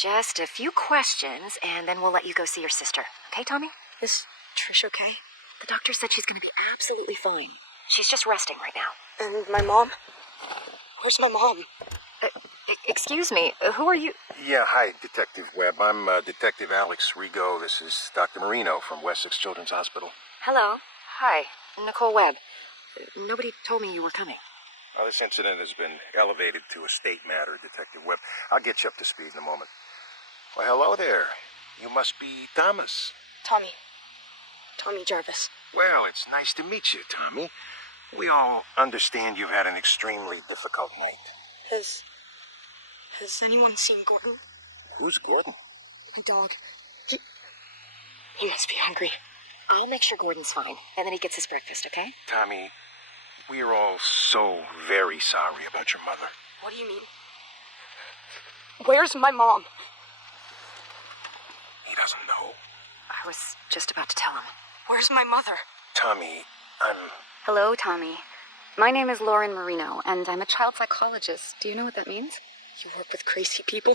Just a few questions, and then we'll let you go see your sister. Okay, Tommy? Is Trish okay? The doctor said she's going to be absolutely fine. She's just resting right now. And my mom? Where's my mom? Excuse me, who are you? Yeah, hi, Detective Webb. I'm Detective Alex Rigo. This is Dr. Morino from Wessex Children's Hospital. Hello. Hi, Nicole Webb. Nobody told me you were coming. Well, this incident has been elevated to a state matter, Detective Webb. I'll get you up to speed in a moment. Well, hello there. You must be Thomas. Tommy Jarvis. Well, it's nice to meet you, Tommy. We all understand you've had an extremely difficult night. Has anyone seen Gordon? Who's Gordon? My dog. He must be hungry. I'll make sure Gordon's fine, and then he gets his breakfast, okay? Tommy, we are all so very sorry about your mother. What do you mean? Where's my mom? He doesn't know. I was just about to tell him. Where's my mother? Tommy, Hello, Tommy. My name is Lauren Morino, and I'm a child psychologist. Do you know what that means? You work with crazy people?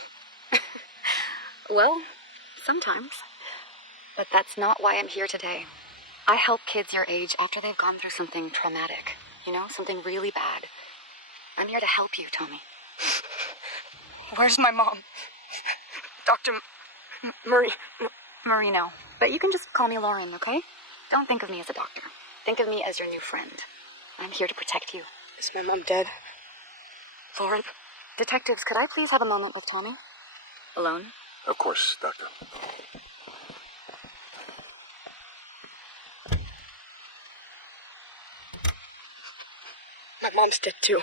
Well, sometimes. But that's not why I'm here today. I help kids your age after they've gone through something traumatic. You know, something really bad. I'm here to help you, Tommy. Where's my mom? Dr. Morino. But you can just call me Lauren, okay? Don't think of me as a doctor. Think of me as your new friend. I'm here to protect you. Is my mom dead? Lauren? Detectives, could I please have a moment with Tommy? Alone? of course, Doctor. My mom's dead too,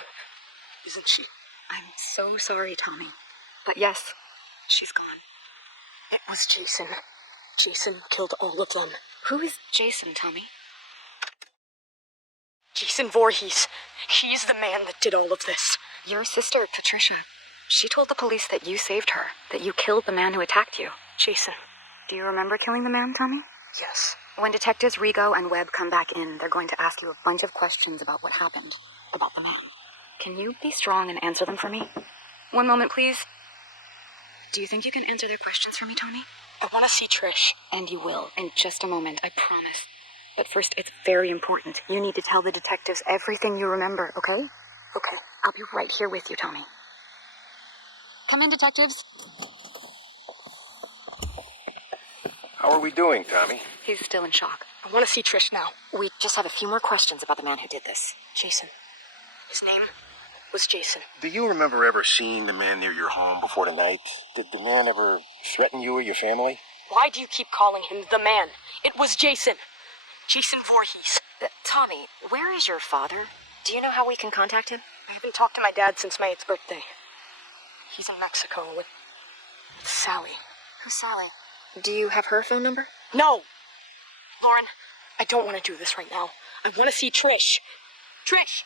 isn't she? I'm so sorry, Tommy. But yes, she's gone. It was Jason. Jason killed all of them. Who is Jason, Tommy? Jason Voorhees. He's the man that did all of this. Your sister, Patricia. She told the police that you saved her, that you killed the man who attacked you. Jason. Do you remember killing the man, Tommy? Yes. When Detectives Rigo and Webb come back in, they're going to ask you a bunch of questions about what happened, about the man. Can you be strong and answer them for me? One moment, please. Do you think you can answer their questions for me, Tommy? I want to see Trish. And you will, in just a moment, I promise. But first, it's very important. You need to tell the detectives everything you remember, okay? Okay. I'll be right here with you, Tommy. Come in, detectives. How are we doing, Tommy? He's still in shock. I want to see Trish now. We just have a few more questions about the man who did this. Jason. His name was Jason. Do you remember ever seeing the man near your home before tonight? Did the man ever threaten you or your family? Why do you keep calling him the man? It was Jason. Jason Voorhees. Tommy, where is your father? Do you know how we can contact him? I haven't talked to my dad since my 8th birthday. He's in Mexico with Sally. Who's Sally? Do you have her phone number? No! Lauren, I don't want to do this right now. I want to see Trish. Trish!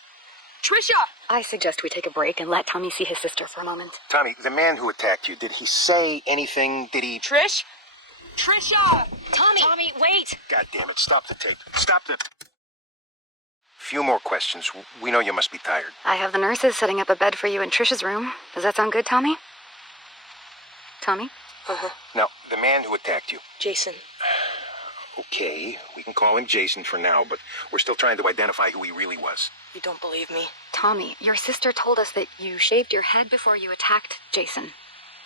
Trisha! I suggest we take a break and let Tommy see his sister for a moment. Tommy, the man who attacked you, did he say anything? Did he... Trish? Trisha! Tommy, wait! God damn it, stop the tape. Stop the... Few more questions. We know you must be tired. I have the nurses setting up a bed for you in Trish's room. Does that sound good, Tommy? Tommy? Uh-huh. Now, the man who attacked you. Jason. Okay, we can call him Jason for now, but we're still trying to identify who he really was. You don't believe me? Tommy, your sister told us that you shaved your head before you attacked Jason.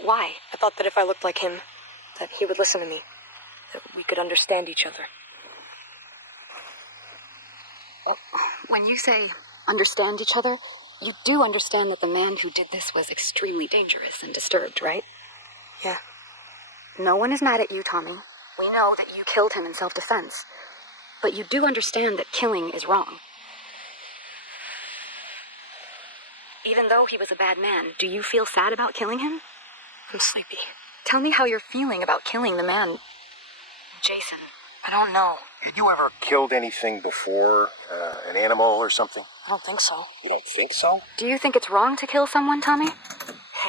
Why? I thought that if I looked like him, that he would listen to me. That we could understand each other. When you say understand each other, you do understand that the man who did this was extremely dangerous and disturbed, right? Yeah. No one is mad at you, Tommy. We know that you killed him in self-defense. But you do understand that killing is wrong. Even though he was a bad man, do you feel sad about killing him? I'm sleepy. Tell me how you're feeling about killing the man... Jason. I don't know. Had you ever killed anything before? An animal or something? I don't think so. You don't think so? Do you think it's wrong to kill someone, Tommy?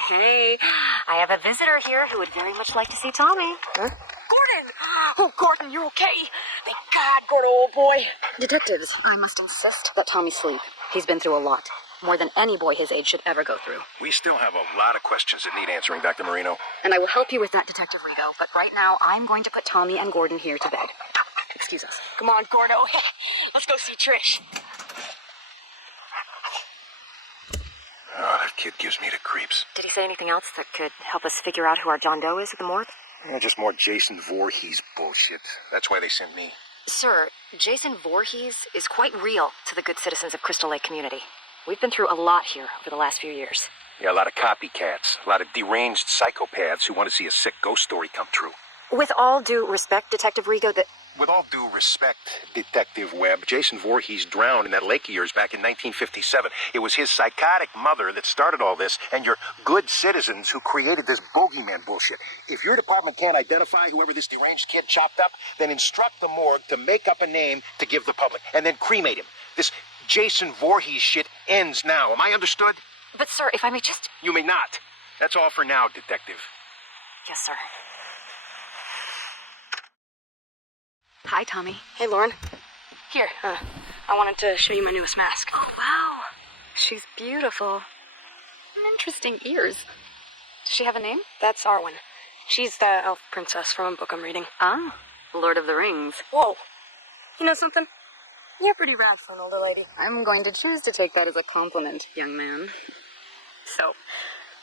Hey, I have a visitor here who would very much like to see Tommy. Huh? Gordon! Oh, Gordon, you're okay? Thank God, Gordon, old boy. Detectives, I must insist that Tommy sleep. He's been through a lot. more than any boy his age should ever go through. We still have a lot of questions that need answering, Dr. Morino. And I will help you with that, Detective Rigo, but right now I'm going to put Tommy and Gordon here to bed. Excuse us. Come on, Gordo. Let's go see Trish. Oh, that kid gives me the creeps. Did he say anything else that could help us figure out who our John Doe is at the morgue? Just more Jason Voorhees bullshit. That's why they sent me. Sir, Jason Voorhees is quite real to the good citizens of Crystal Lake community. We've been through a lot here over the last few years. Yeah, a lot of copycats. A lot of deranged psychopaths who want to see a sick ghost story come true. With all due respect, Detective Rigo, With all due respect, Detective Webb, Jason Voorhees drowned in that lake of yours back in 1957. It was his psychotic mother that started all this, and your good citizens who created this bogeyman bullshit. If your department can't identify whoever this deranged kid chopped up, then instruct the morgue to make up a name to give the public, and then cremate him. This Jason Voorhees shit ends now. Am I understood? But sir, if I may just... You may not. That's all for now, Detective. Yes, sir. Hi, Tommy. Hey, Lauren. Here, I wanted to show you my newest mask. Oh, wow. She's beautiful. Interesting ears. Does she have a name? That's Arwen. She's the elf princess from a book I'm reading. Ah, Lord of the Rings. Whoa. You know something? You're pretty rad for an older lady. I'm going to choose to take that as a compliment, young man. So,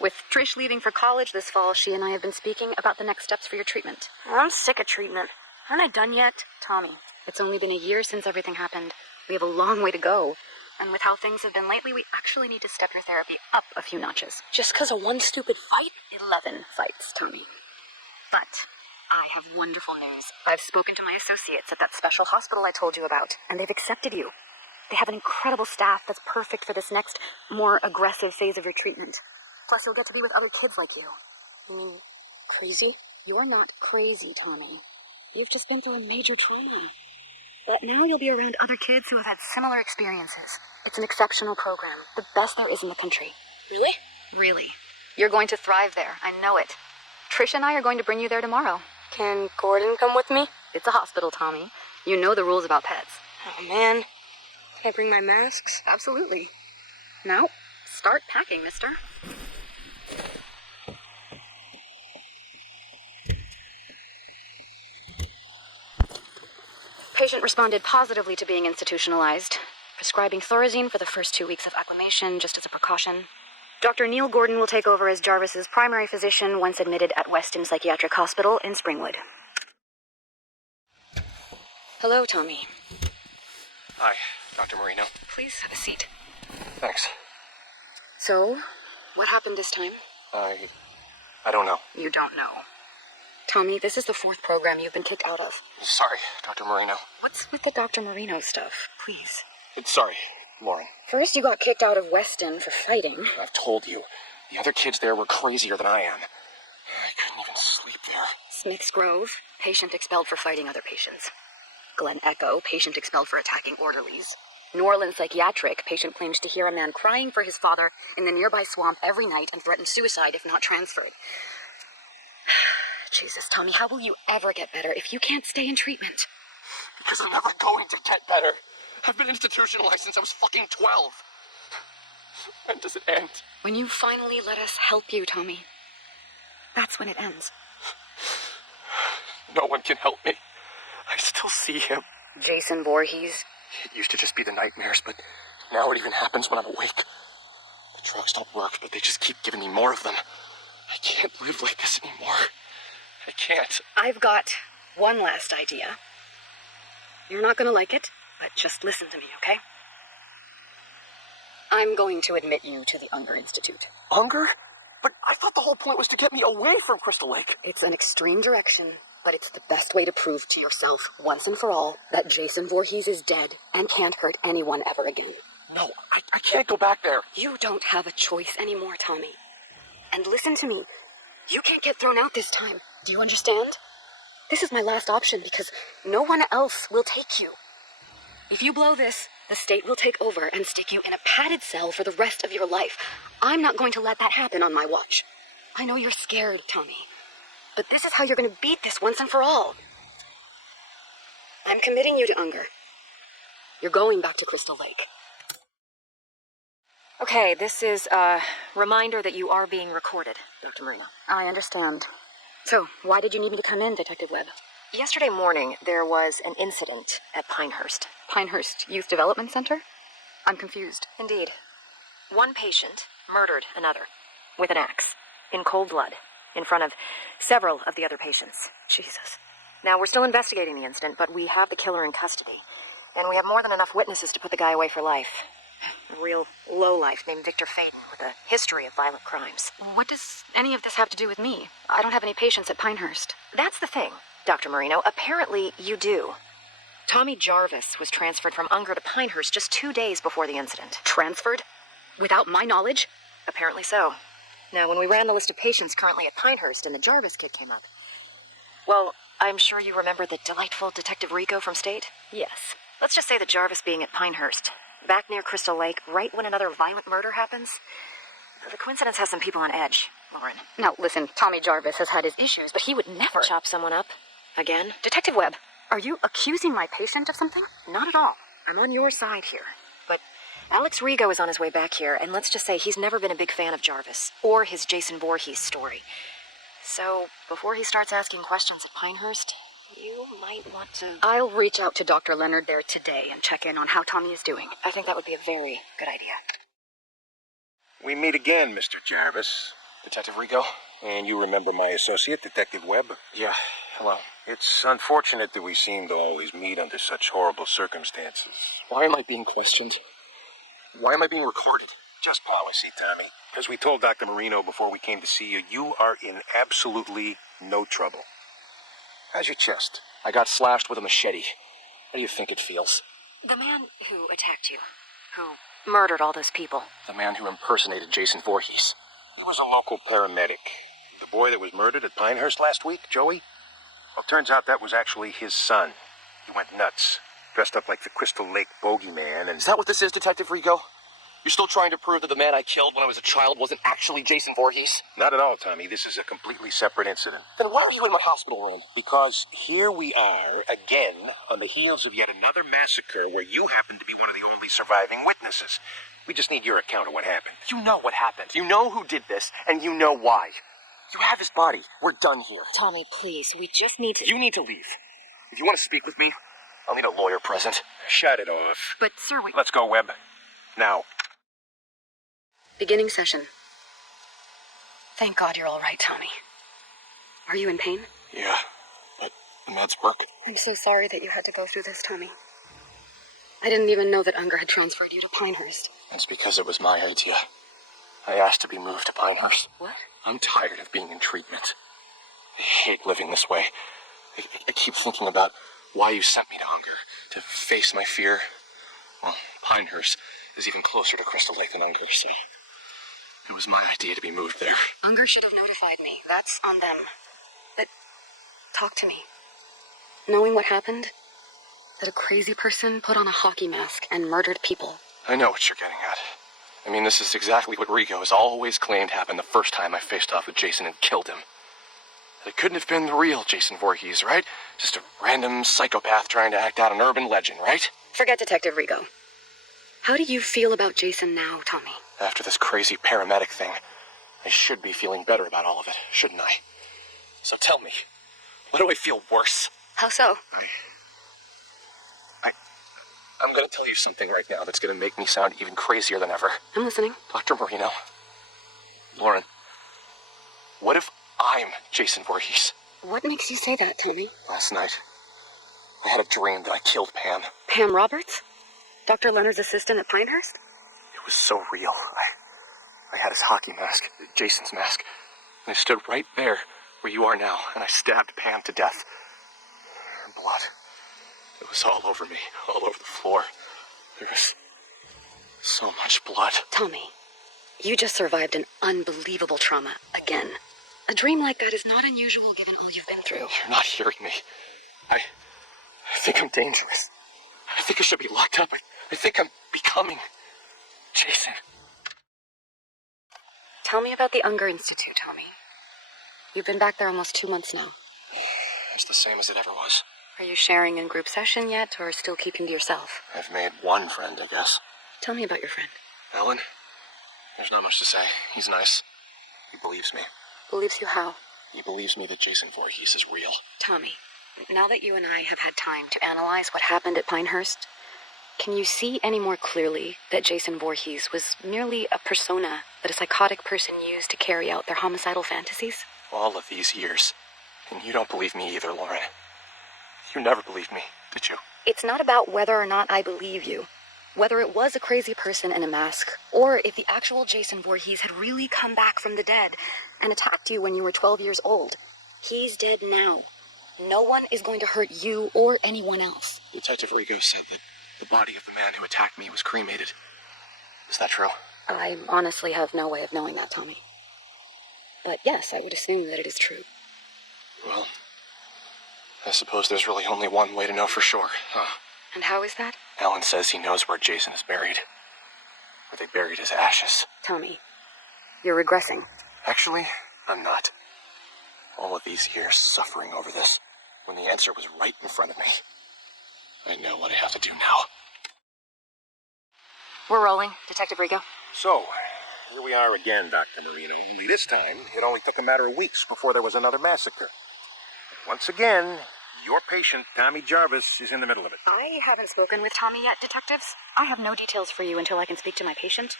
with Trish leaving for college this fall, she and I have been speaking about the next steps for your treatment. I'm sick of treatment. Aren't I done yet? Tommy, it's only been a year since everything happened. We have a long way to go. And with how things have been lately, we actually need to step your therapy up a few notches. Just because of one stupid fight? 11 fights, Tommy. But I have wonderful news. I've spoken to my associates at that special hospital I told you about, and they've accepted you. They have an incredible staff that's perfect for this next, more aggressive phase of your treatment. Plus, you'll get to be with other kids like you. You mean crazy? You're not crazy, Tommy. You've just been through a major trauma. But now you'll be around other kids who have had similar experiences. It's an exceptional program, the best there is in the country. Really? Really. You're going to thrive there, I know it. Trish and I are going to bring you there tomorrow. Can Gordon come with me? It's a hospital, Tommy. You know the rules about pets. Oh, man. Can I bring my masks? Absolutely. Now, start packing, mister. Patient responded positively to being institutionalized, prescribing Thorazine for the first 2 weeks of acclimation, just as a precaution. Dr. Neil Gordon will take over as Jarvis's primary physician once admitted at Weston Psychiatric Hospital in Springwood. Hello, Tommy. Hi, Dr. Morino. Please have a seat. Thanks. So, what happened this time? I don't know. You don't know. Tommy, this is the 4th program you've been kicked out of. Sorry, Dr. Morino. What's with the Dr. Morino stuff? Please. Sorry, Lauren. First, you got kicked out of Weston for fighting. I've told you. The other kids there were crazier than I am. I couldn't even sleep there. Smith's Grove, patient expelled for fighting other patients. Glen Echo, patient expelled for attacking orderlies. New Orleans Psychiatric, patient claimed to hear a man crying for his father in the nearby swamp every night and threatened suicide if not transferred. Jesus, Tommy, how will you ever get better if you can't stay in treatment? Because I'm never going to get better. I've been institutionalized since I was fucking 12. When does it end? When you finally let us help you, Tommy. That's when it ends. No one can help me. I still see him. Jason Voorhees. It used to just be the nightmares, but now it even happens when I'm awake. The drugs don't work, but they just keep giving me more of them. I can't live like this anymore. I can't. I've got one last idea. You're not going to like it, but just listen to me, okay? I'm going to admit you to the Unger Institute. Unger? But I thought the whole point was to get me away from Crystal Lake. It's an extreme direction, but it's the best way to prove to yourself, once and for all, that Jason Voorhees is dead and can't hurt anyone ever again. No, I can't go back there. You don't have a choice anymore, Tommy. And listen to me. You can't get thrown out this time. Do you understand? This is my last option because no one else will take you. If you blow this, the state will take over and stick you in a padded cell for the rest of your life. I'm not going to let that happen on my watch. I know you're scared, Tommy. But this is how you're going to beat this once and for all. I'm committing you to Unger. You're going back to Crystal Lake. Okay, this is a reminder that you are being recorded, Dr. Morino. I understand. So, why did you need me to come in, Detective Webb? Yesterday morning, there was an incident at Pinehurst. Pinehurst Youth Development Center? I'm confused. Indeed. One patient murdered another with an axe in cold blood in front of several of the other patients. Jesus. Now, we're still investigating the incident, but we have the killer in custody. And we have more than enough witnesses to put the guy away for life. A real lowlife named Victor Faden with a history of violent crimes. What does any of this have to do with me? I don't have any patients at Pinehurst. That's the thing, Dr. Morino. Apparently, you do. Tommy Jarvis was transferred from Unger to Pinehurst just 2 days before the incident. Transferred? Without my knowledge? Apparently so. Now, when we ran the list of patients currently at Pinehurst and the Jarvis kid came up, well, I'm sure you remember the delightful Detective Rigo from State? Yes. Let's just say that Jarvis being at Pinehurst, back near Crystal Lake, right when another violent murder happens. The coincidence has some people on edge, Lauren. Now, listen, Tommy Jarvis has had his issues, but he would never... Chop someone up? Again? Detective Webb, are you accusing my patient of something? Not at all. I'm on your side here. But Alex Rigo is on his way back here, and let's just say he's never been a big fan of Jarvis, or his Jason Voorhees story. So, before he starts asking questions at Pinehurst, you might want to... I'll reach out to Dr. Leonard there today and check in on how Tommy is doing. I think that would be a very good idea. We meet again, Mr. Jarvis. Detective Rigo? And you remember my associate, Detective Webb? Yeah, hello. It's unfortunate that we seem to always meet under such horrible circumstances. Why am I being questioned? Why am I being recorded? Just policy, Tommy. As we told Dr. Morino before we came to see you, you are in absolutely no trouble. How's your chest? I got slashed with a machete. How do you think it feels? The man who attacked you, who murdered all those people. The man who impersonated Jason Voorhees. He was a local paramedic. The boy that was murdered at Pinehurst last week, Joey? Well, turns out that was actually his son. He went nuts, dressed up like the Crystal Lake bogeyman, and... Is that what this is, Detective Rigo? You're still trying to prove that the man I killed when I was a child wasn't actually Jason Voorhees? Not at all, Tommy. This is a completely separate incident. Then why are you in my hospital room? Because here we are, again, on the heels of yet another massacre where you happen to be one of the only surviving witnesses. We just need your account of what happened. You know what happened. You know who did this, and you know why. You have his body. We're done here. Tommy, please, we just need to... You need to leave. If you want to speak with me, I'll need a lawyer present. Shut it off. But, sir, we... Let's go, Webb. Now. Beginning session. Thank God you're all right, Tommy. Are you in pain? Yeah, but the meds work. I'm so sorry that you had to go through this, Tommy. I didn't even know that Unger had transferred you to Pinehurst. It's because it was my idea. I asked to be moved to Pinehurst. What? I'm tired of being in treatment. I hate living this way. I keep thinking about why you sent me to Unger, to face my fear. Well, Pinehurst is even closer to Crystal Lake than Unger, so it was my idea to be moved there. Unger should have notified me. That's on them. But talk to me. Knowing what happened, that a crazy person put on a hockey mask and murdered people. I know what you're getting at. I mean, this is exactly what Rigo has always claimed happened the first time I faced off with Jason and killed him. It couldn't have been the real Jason Voorhees, right? Just a random psychopath trying to act out an urban legend, right? Forget Detective Rigo. How do you feel about Jason now, Tommy? After this crazy paramedic thing, I should be feeling better about all of it, shouldn't I? So tell me, what do I feel worse? How so? I'm going to tell you something right now that's going to make me sound even crazier than ever. I'm listening. Dr. Morino. Lauren. What if I'm Jason Voorhees? What makes you say that, Tommy? Last night, I had a dream that I killed Pam. Pam Roberts? Dr. Leonard's assistant at Pinehurst? It was so real. I had his hockey mask, Jason's mask, and I stood right there where you are now, and I stabbed Pam to death. Her blood. It was all over me, all over the floor. There was so much blood. Tommy, you just survived an unbelievable trauma again. A dream like that is not unusual given all you've been through. You're not hearing me. I think I'm dangerous. I think I should be locked up. I think I'm becoming Jason. Tell me about the Unger Institute, Tommy. You've been back there almost 2 months now. It's the same as it ever was. Are you sharing in group session yet, or still keeping to yourself? I've made one friend, I guess. Tell me about your friend. Ellen? There's not much to say. He's nice. He believes me. Believes you how? He believes me that Jason Voorhees is real. Tommy, now that you and I have had time to analyze what happened at Pinehurst, can you see any more clearly that Jason Voorhees was merely a persona that a psychotic person used to carry out their homicidal fantasies? All of these years. And you don't believe me either, Lauren. You never believed me, did you? It's not about whether or not I believe you. Whether it was a crazy person in a mask, or if the actual Jason Voorhees had really come back from the dead and attacked you when you were 12 years old. He's dead now. No one is going to hurt you or anyone else. Detective Rigo said that the body of the man who attacked me was cremated. Is that true? I honestly have no way of knowing that, Tommy. But yes, I would assume that it is true. Well, I suppose there's really only one way to know for sure, huh? And how is that? Alan says he knows where Jason is buried. Where they buried his ashes. Tommy, you're regressing. Actually, I'm not. All of these years suffering over this, when the answer was right in front of me. I know what I have to do now. We're rolling, Detective Rigo. So, here we are again, Dr. Morino. Only this time, it only took a matter of weeks before there was another massacre. Once again, your patient, Tommy Jarvis, is in the middle of it. I haven't spoken with Tommy yet, detectives. I have no details for you until I can speak to my patient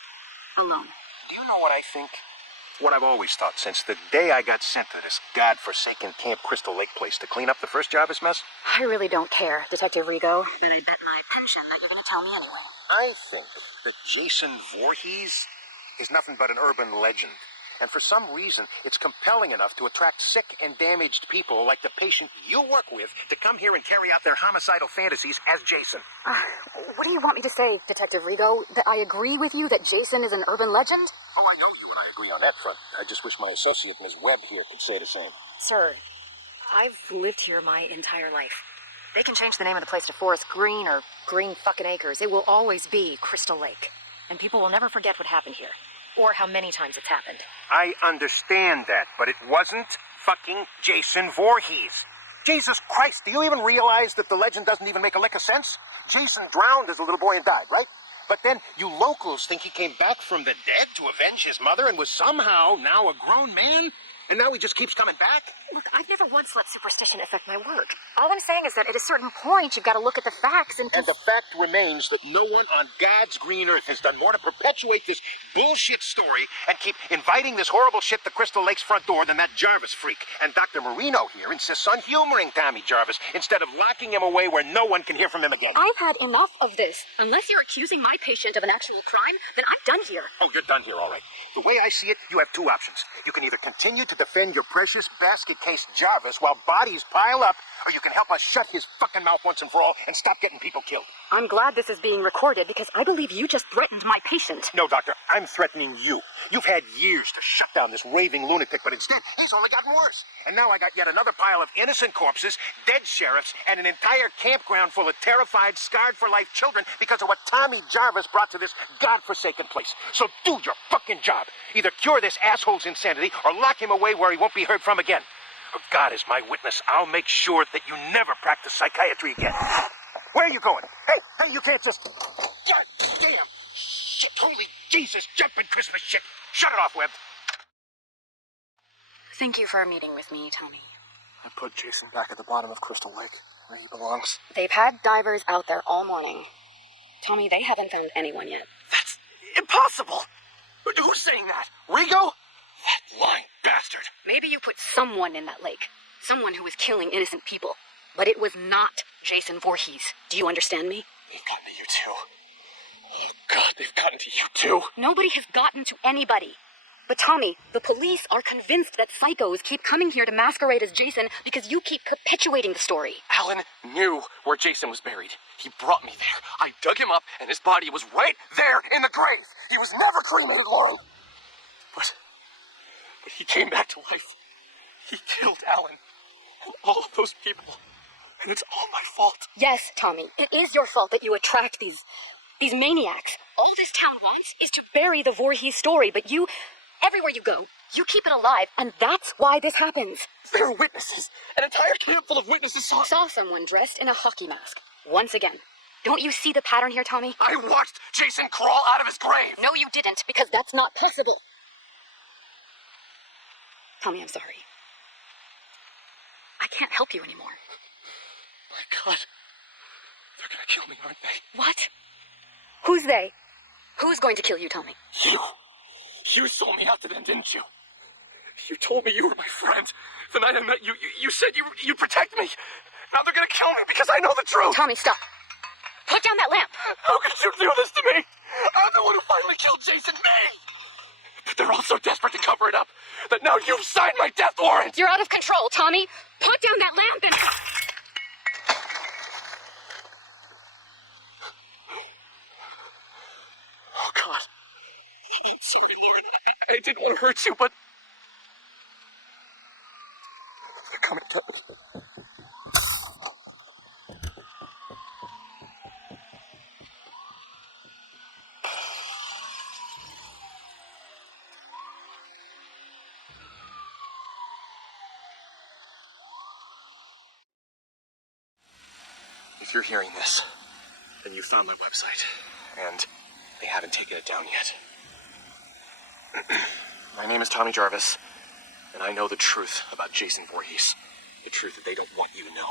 alone. Do you know what I think? What I've always thought since the day I got sent to this godforsaken Camp Crystal Lake place to clean up the first Jarvis mess. I really don't care, Detective Rigo. But I bet my pension that you're going to tell me anyway. I think that Jason Voorhees is nothing but an urban legend. And for some reason, it's compelling enough to attract sick and damaged people like the patient you work with to come here and carry out their homicidal fantasies as Jason. What do you want me to say, Detective Rigo? That I agree with you that Jason is an urban legend? Oh, I know you and I agree on that front. I just wish my associate, Ms. Webb, here could say the same. Sir, I've lived here my entire life. They can change the name of the place to Forest Green or Green fucking Acres. It will always be Crystal Lake. And people will never forget what happened here. Or how many times it's happened. I understand that, but it wasn't fucking Jason Voorhees. Jesus Christ, do you even realize that the legend doesn't even make a lick of sense? Jason drowned as a little boy and died, right? But then you locals think he came back from the dead to avenge his mother and was somehow now a grown man? And now he just keeps coming back? Look, I've never once let superstition affect my work. All I'm saying is that at a certain point, you've got to look at the facts and... And the fact remains that no one on God's green earth has done more to perpetuate this bullshit story and keep inviting this horrible shit to Crystal Lake's front door than that Jarvis freak. And Dr. Morino here insists on humoring Tommy Jarvis instead of locking him away where no one can hear from him again. I've had enough of this. Unless you're accusing my patient of an actual crime, then I'm done here. Oh, you're done here, all right. The way I see it, you have two options. You can either continue to defend your precious basket case Jarvis while bodies pile up, or you can help us shut his fucking mouth once and for all and stop getting people killed. I'm glad this is being recorded because I believe you just threatened my patient. No, Doctor, I'm threatening you. You've had years to shut down this raving lunatic, but instead, he's only gotten worse. And now I got yet another pile of innocent corpses, dead sheriffs, and an entire campground full of terrified, scarred-for-life children because of what Tommy Jarvis brought to this godforsaken place. So do your fucking job. Either cure this asshole's insanity or lock him away where he won't be heard from again. Or God is my witness, I'll make sure that you never practice psychiatry again. Where are you going? Hey, you can't just... God damn! Shit, holy Jesus, jumping Christmas shit! Shut it off, Webb. Thank you for meeting with me, Tommy. I put Jason back at the bottom of Crystal Lake, where he belongs. They've had divers out there all morning. Tommy, they haven't found anyone yet. That's impossible! Who's saying that? Rigo? That lying bastard. Maybe you put someone in that lake. Someone who was killing innocent people. But it was not Jason Voorhees. Do you understand me? They've gotten to you too. Oh, God, they've gotten to you too. Nobody has gotten to anybody. But Tommy, the police are convinced that psychos keep coming here to masquerade as Jason because you keep perpetuating the story. Alan knew where Jason was buried. He brought me there. I dug him up, and his body was right there in the grave. He was never cremated, Lauren. But he came back to life. He killed Alan and all of those people. And it's all my fault. Yes, Tommy, it is your fault that you attract these maniacs. All this town wants is to bury the Voorhees story, but you, everywhere you go, you keep it alive, and that's why this happens. There are witnesses. An entire camp full of witnesses saw Saw someone dressed in a hockey mask. Once again. Don't you see the pattern here, Tommy? I watched Jason crawl out of his grave! No, you didn't, because that's not possible. Tommy, I'm sorry. I can't help you anymore. My God. They're gonna kill me, aren't they? What? Who's they? Who's going to kill you, Tommy? You. You sold me out to them, didn't you? You told me you were my friend. The night I met you, you said you'd protect me. Now they're gonna kill me because I know the truth. Tommy, stop. Put down that lamp. How could you do this to me? I'm the one who finally killed Jason, me! But they're all so desperate to cover it up that now you've signed my death warrant! You're out of control, Tommy. Put down that lamp and... Oh, God. I'm sorry, Lauren. I didn't want to hurt you, but... They're coming to me. If you're hearing this, then you found my website, and they haven't taken it down yet. My name is Tommy Jarvis, and I know the truth about Jason Voorhees. The truth that they don't want you to know.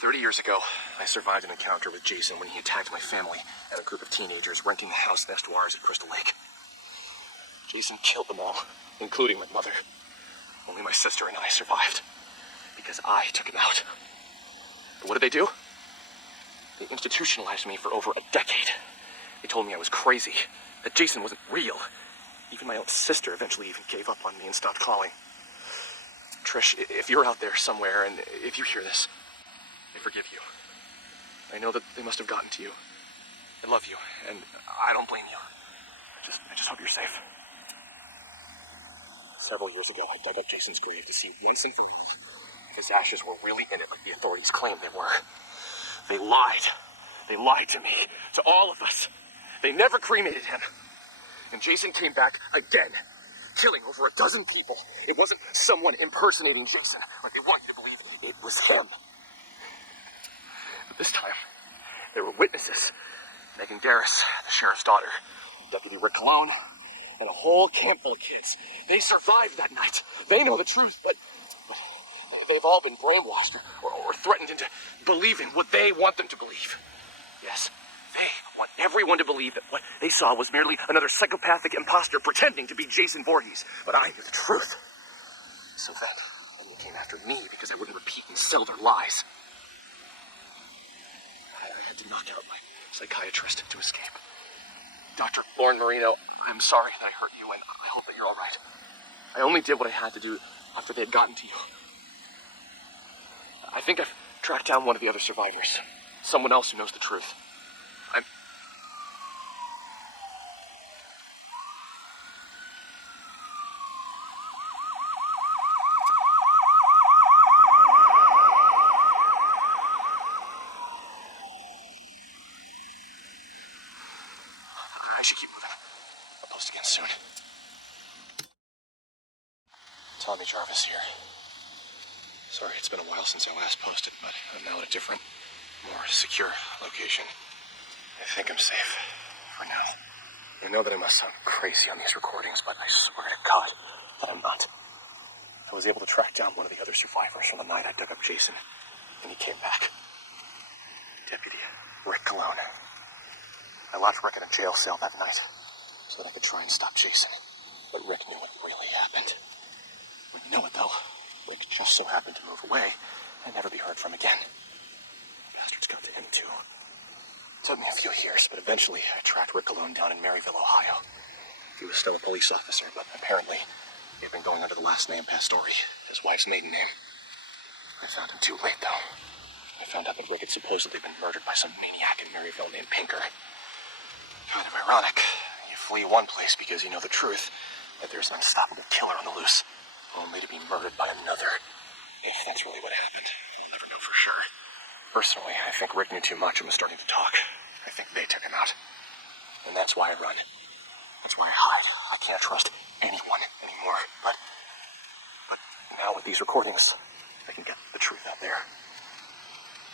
30 years ago, I survived an encounter with Jason when he attacked my family and a group of teenagers renting the house in Estuaries at Crystal Lake. Jason killed them all, including my mother. Only my sister and I survived, because I took him out. But what did they do? They institutionalized me for over a decade. They told me I was crazy, that Jason wasn't real. Even my own sister eventually even gave up on me and stopped calling. Trish, if you're out there somewhere, and if you hear this, I forgive you. I know that they must have gotten to you. I love you, and I don't blame you. I just hope you're safe. Several years ago, I dug up Jason's grave to see once and for all if his ashes were really in it like the authorities claimed they were. They lied. They lied to me, to all of us. They never cremated him. And Jason came back again, killing over a dozen people. It wasn't someone impersonating Jason like they want you to believe. It was him. But this time, there were witnesses. Megan Darris, the sheriff's daughter, Deputy Rick Cologne, and a whole camp full of kids. They survived that night. They know the truth, but they've all been brainwashed or threatened into believing what they want them to believe. Yes, they want everyone to believe that what they saw was merely another psychopathic imposter pretending to be Jason Voorhees. But I knew the truth. So then they came after me because I wouldn't repeat and sell their lies. I had to knock out my psychiatrist to escape. Dr. Lauren Morino, I'm sorry that I hurt you, and I hope that you're all right. I only did what I had to do after they had gotten to you. I think I've tracked down one of the other survivors. Someone else who knows the truth. I should keep moving. I'll post again soon. Tommy Jarvis here. Sorry, it's been a while since I last posted, but I'm now at a different, more secure location. I think I'm safe. For now. I know that I must sound crazy on these recordings, but I swear to God that I'm not. I was able to track down one of the other survivors from the night I dug up Jason, and he came back. Deputy Rick Cologne. I locked Rick in a jail cell that night so that I could try and stop Jason, but Rick knew what really happened. We know it, though. Rick just so happened to move away and never be heard from again. The bastards got to him, too. It took me a few years, but eventually I tracked Rick Cologne down in Maryville, Ohio. He was still a police officer, but apparently he had been going under the last name Pastore, his wife's maiden name. I found him too late, though. I found out that Rick had supposedly been murdered by some maniac in Maryville named Pinker. Kind of ironic. You flee one place because you know the truth, that there's an unstoppable killer on the loose, only to be murdered by another. If that's really what happened, we'll never know for sure. Personally, I think Rick knew too much and was starting to talk. I think they took him out. And that's why I run. That's why I hide. I can't trust anyone anymore. But now with these recordings, I can get the truth out there.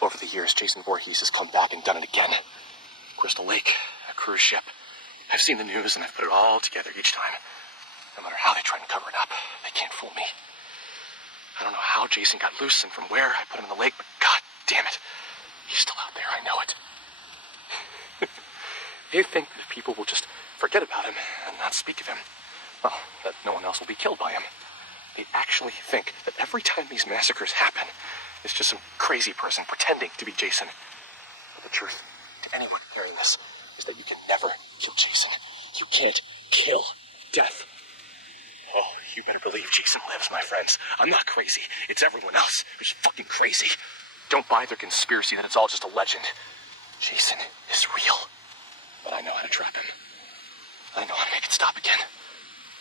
Over the years, Jason Voorhees has come back and done it again. Crystal Lake, a cruise ship. I've seen the news and I've put it all together each time. No matter how they try and cover it up, they can't fool me. I don't know how Jason got loose and from where I put him in the lake, but god damn it. He's still out there, I know it. They think that if people will just forget about him and not speak of him, well, that no one else will be killed by him. They actually think that every time these massacres happen, it's just some crazy person pretending to be Jason. But the truth, to anyone hearing this, is that you can never kill Jason. You can't kill death. Oh, you better believe Jason lives, my friends. I'm not crazy. It's everyone else who's fucking crazy. Don't buy their conspiracy that it's all just a legend. Jason is real. But I know how to trap him. I know how to make it stop again.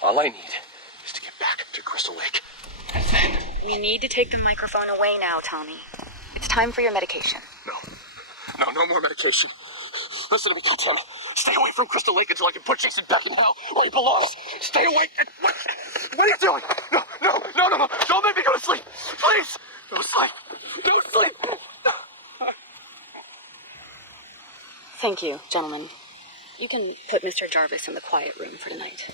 All I need is to get back to Crystal Lake. And then... We need to take the microphone away now, Tommy. It's time for your medication. No more medication. Listen to me, goddammit. Stay away from Crystal Lake until I can put Jason back in hell where he belongs. Stay away. What are you doing? No. Don't make me go to sleep. Please. No sleep. No sleep. Thank you, gentlemen. You can put Mr. Jarvis in the quiet room for tonight.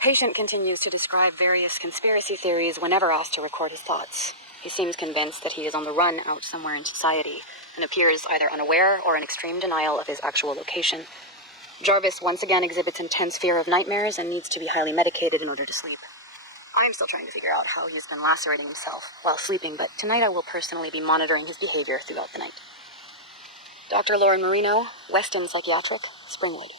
Patient continues to describe various conspiracy theories whenever asked to record his thoughts. He seems convinced that he is on the run out somewhere in society and appears either unaware or in extreme denial of his actual location. Jarvis once again exhibits intense fear of nightmares and needs to be highly medicated in order to sleep. I'm still trying to figure out how he's been lacerating himself while sleeping, but tonight I will personally be monitoring his behavior throughout the night. Dr. Lauren Morino, Weston Psychiatric, Springwood.